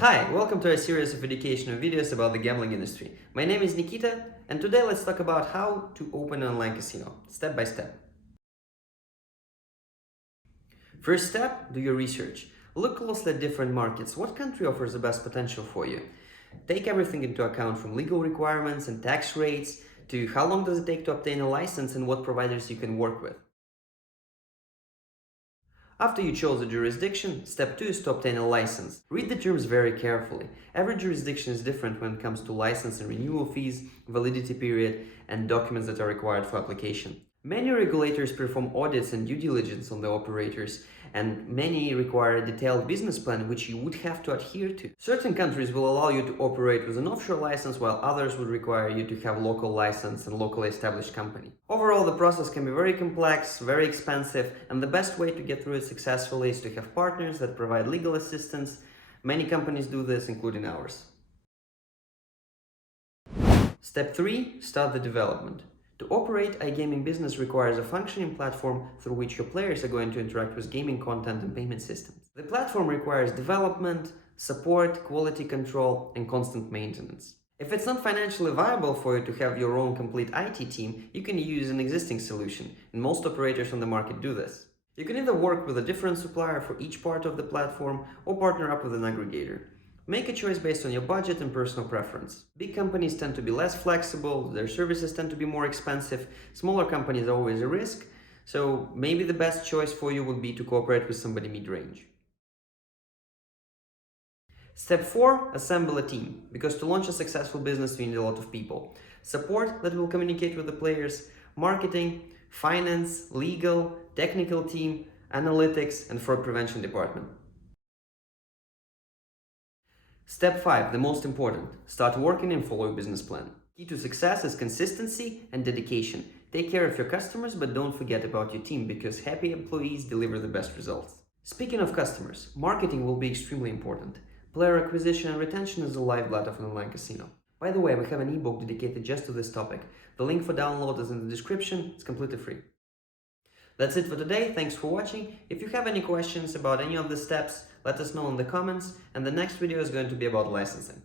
Hi, welcome to a series of educational videos about the gambling industry. My name is Nikita, and today let's talk about how to open an online casino, step by step. First step, do your research. Look closely at different markets. What country offers the best potential for you? Take everything into account, from legal requirements and tax rates to how long does it take to obtain a license and what providers you can work with. After you chose a jurisdiction, step 2 is to obtain a license. Read the terms very carefully. Every jurisdiction is different when it comes to license and renewal fees, validity period, and documents that are required for application. Many regulators perform audits and due diligence on the operators, and many require a detailed business plan which you would have to adhere to. Certain countries will allow you to operate with an offshore license, while others would require you to have local license and locally established company. Overall, the process can be very complex, very expensive, and the best way to get through it successfully is to have partners that provide legal assistance. Many companies do this, including ours. Step 3. Start the development. To operate iGaming business requires a functioning platform through which your players are going to interact with gaming content and payment systems. The platform requires development, support, quality control, and constant maintenance. If it's not financially viable for you to have your own complete IT team, you can use an existing solution, and most operators on the market do this. You can either work with a different supplier for each part of the platform or partner up with an aggregator. Make a choice based on your budget and personal preference. Big companies tend to be less flexible, their services tend to be more expensive, smaller companies are always a risk, so maybe the best choice for you would be to cooperate with somebody mid-range. Step 4. Assemble a team, because to launch a successful business you need a lot of people. Support that will communicate with the players, marketing, finance, legal, technical team, analytics, and fraud prevention department. Step 5, the most important. Start working and follow your business plan. Key to success is consistency and dedication. Take care of your customers, but don't forget about your team, because happy employees deliver the best results. Speaking of customers, marketing will be extremely important. Player acquisition and retention is the lifeblood of an online casino. By the way, we have an ebook dedicated just to this topic. The link for download is in the description. It's completely free. That's it for today. Thanks for watching. If you have any questions about any of the steps, let us know in the comments, and the next video is going to be about licensing.